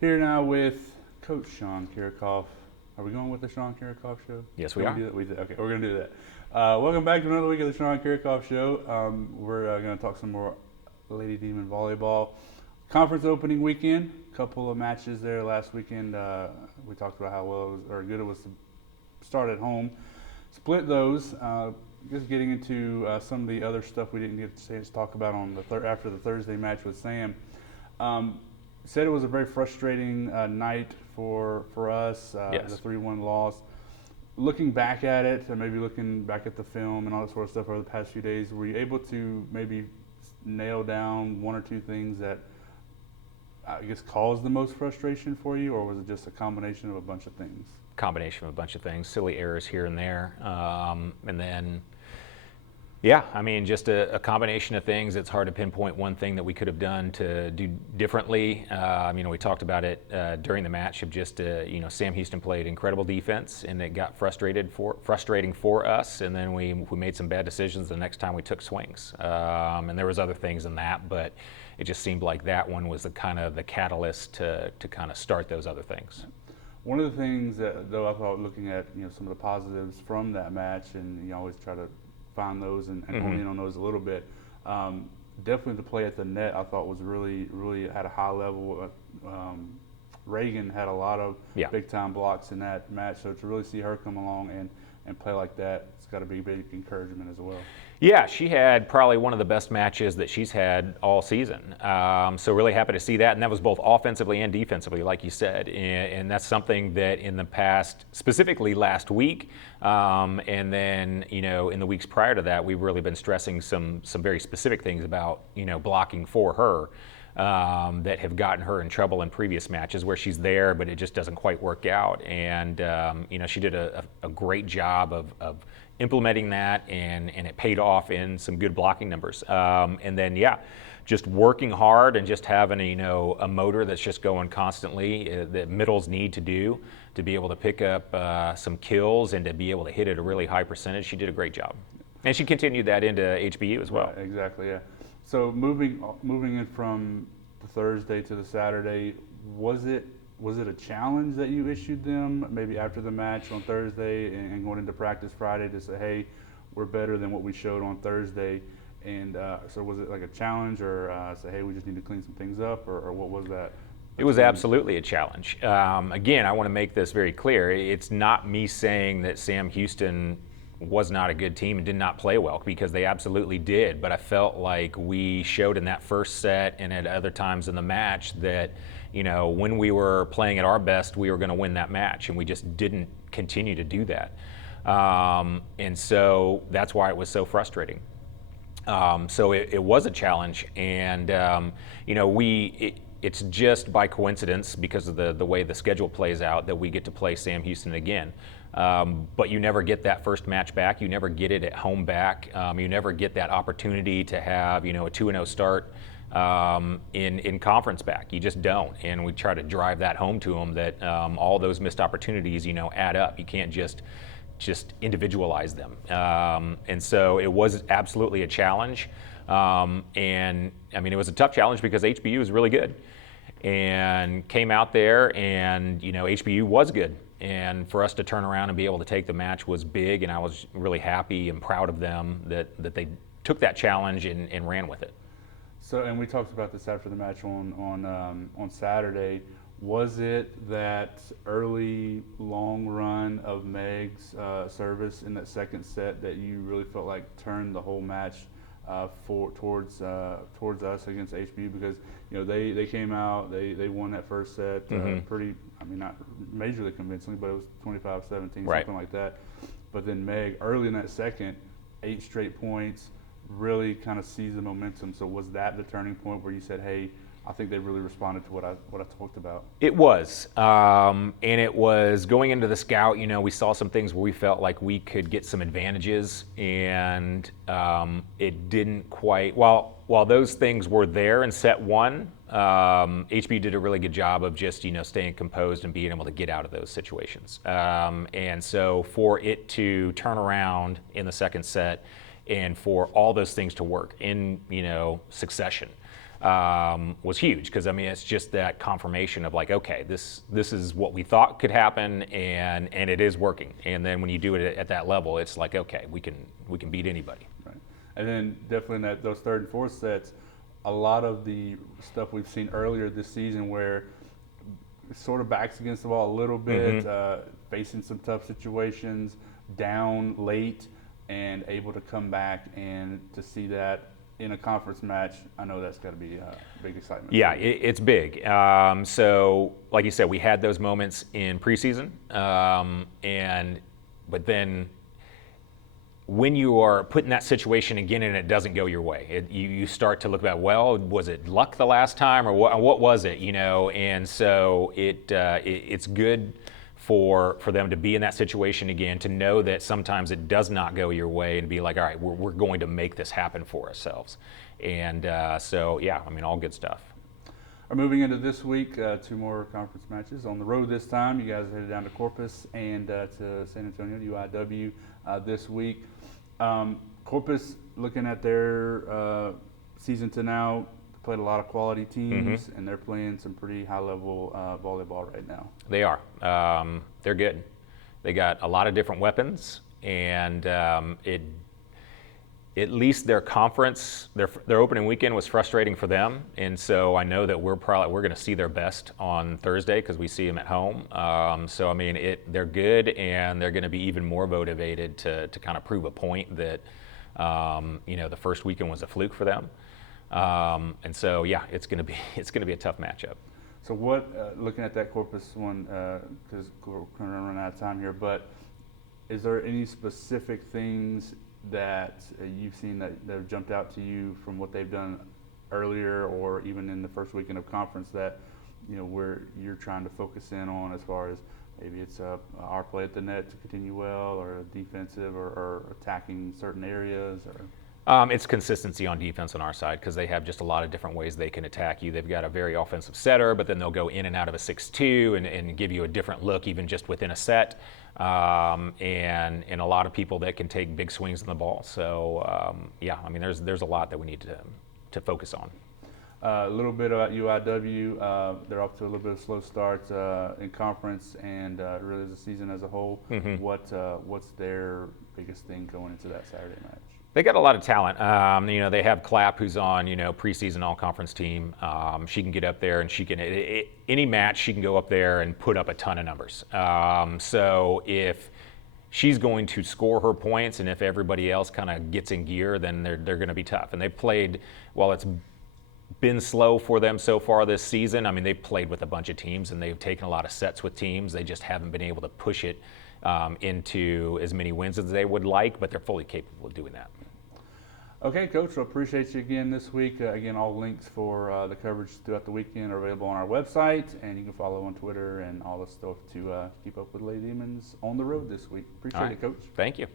Here now with Coach Sean Kiracofe. Are we going with the Sean Kiracofe show? Yes, we are. Okay, we're going to do that. Welcome back to another week of the Sean Kiracofe show. We're going to talk some more Lady Demon volleyball. Conference opening weekend, couple of matches there last weekend. We talked about how well it was, or good it was to start at home. Split those. Just getting into some of the other stuff we didn't get a chance to talk about on the after the Thursday match with Sam. Said it was a very frustrating night for us, Yes. the 3-1 loss. Looking back at it, and maybe looking back at the film and all that sort of stuff over the past few days, were you able to maybe nail down one or two things that I guess caused the most frustration for you, or was it just a combination of a bunch of things? Combination of a bunch of things, silly errors here and there, and then, yeah, I mean, just a combination of things. It's hard to pinpoint one thing that we could have done to do differently. We talked about it during the match of just, Sam Houston played incredible defense, and it got frustrating for us, and then we made some bad decisions the next time we took swings. And there was other things in that, but it just seemed like that one was the kind of the catalyst to kind of start those other things. One of the things that, though, I thought looking at some of the positives from that match, and you always try to find those and hone in on those a little bit. Definitely the play at the net I thought was really at a high level. Reagan had a lot of big time blocks in that match, so to really see her come along and play like that, it's got to be a big encouragement as well. Yeah, she had probably one of the best matches that she's had all season. So really happy to see that, and that was both offensively and defensively, like you said. And that's something that in the past, specifically last week, and then in the weeks prior to that, we've really been stressing some very specific things about blocking for her. That have gotten her in trouble in previous matches where she's there, but it just doesn't quite work out. And she did a great job of implementing that, and it paid off in some good blocking numbers. And then just working hard and just having a motor that's just going constantly that middles need to do to be able to pick up some kills and to be able to hit at a really high percentage. She did a great job, and she continued that into HBU as well. Right, exactly, yeah. So moving in from the Thursday to the Saturday, was it a challenge that you issued them maybe after the match on Thursday and going into practice Friday to say, hey, we're better than what we showed on Thursday? And so was it like a challenge, or say, hey, we just need to clean some things up, or what was that? It was absolutely a challenge. Again, I want to make this very clear. It's not me saying that Sam Houston was not a good team and did not play well, because they absolutely did. But I felt like we showed in that first set and at other times in the match that, when we were playing at our best, we were going to win that match, and we just didn't continue to do that. And so that's why it was so frustrating. So it was a challenge, and it's just by coincidence, because of the way the schedule plays out, that we get to play Sam Houston again. But you never get that first match back. You never get it at home back. You never get that opportunity to have a 2-0 start in conference back. You just don't. And we try to drive that home to them that all those missed opportunities add up. You can't just individualize them. And so it was absolutely a challenge. And I mean, it was a tough challenge because HBU was really good and came out there, and HBU was good. And for us to turn around and be able to take the match was big, and I was really happy and proud of them that they took that challenge and ran with it. So, and we talked about this after the match on Saturday. Was it that early long run of Meg's service in that second set that you really felt like turned the whole match towards us against HBU? Because they came out, they won that first set pretty, not majorly convincingly, but it was 25-17, right, something like that. But then Meg, early in that second, 8 straight points, really kind of seized the momentum. So was that the turning point where you said, hey, I think they really responded to what I talked about? It was, and it was going into the scout. We saw some things where we felt like we could get some advantages, and it didn't quite. While those things were there in set one, HB did a really good job of just staying composed and being able to get out of those situations. And so for it to turn around in the second set, and for all those things to work in succession. was huge, because I mean it's just that confirmation of like, okay, this is what we thought could happen, and it is working. And then when you do it at that level, it's like, okay, we can beat anybody. Right. And then definitely in those third and fourth sets, a lot of the stuff we've seen earlier this season where sort of backs against the wall a little bit, facing some tough situations, down late, and able to come back, and to see that in a conference match, I know that's got to be a big excitement. Yeah, it's big. So, like you said, we had those moments in preseason, but then when you are put in that situation again and it doesn't go your way, you start to look about, well, was it luck the last time, or what was it, you know? And so it's good for them to be in that situation again, to know that sometimes it does not go your way, and be like, all right, we're going to make this happen for ourselves. And so, yeah, I mean, all good stuff. Moving into this week, 2 more conference matches on the road this time. You guys are headed down to Corpus and to San Antonio, UIW, this week. Corpus, looking at their season to now, played a lot of quality teams, and they're playing some pretty high-level volleyball right now. They are. They're good. They got a lot of different weapons, and at least their conference, their opening weekend was frustrating for them, and so I know that we're going to see their best on Thursday, because we see them at home. So I mean, they're good, and they're going to be even more motivated to kind of prove a point that the first weekend was a fluke for them. And so, yeah, it's going to be a tough matchup. So what, looking at that Corpus one, because we're kind of running out of time here, but is there any specific things that you've seen that have jumped out to you from what they've done earlier, or even in the first weekend of conference, that where you're trying to focus in on, as far as maybe it's our play at the net to continue well, or defensive, or attacking certain areas, or? It's consistency on defense on our side, because they have just a lot of different ways they can attack you. They've got a very offensive setter, but then they'll go in and out of a 6-2 and give you a different look even just within a set, and a lot of people that can take big swings on the ball. So yeah, I mean, there's a lot that we need to focus on. A little bit about UIW. They're off to a little bit of a slow start in conference, and really the season as a whole. What's their biggest thing going into that Saturday match? They got a lot of talent. They have Clapp, who's on, preseason all-conference team. She can get up there, and she can, any match, she can go up there and put up a ton of numbers. So if she's going to score her points, and if everybody else kind of gets in gear, then they're going to be tough. And they've played, while it's been slow for them so far this season, I mean, they've played with a bunch of teams, and they've taken a lot of sets with teams. They just haven't been able to push it into as many wins as they would like, but they're fully capable of doing that. Okay, Coach, I appreciate you again this week. Again, all links for the coverage throughout the weekend are available on our website, and you can follow on Twitter and all the stuff to keep up with Lady Demons on the road this week. Appreciate it, Coach. Thank you.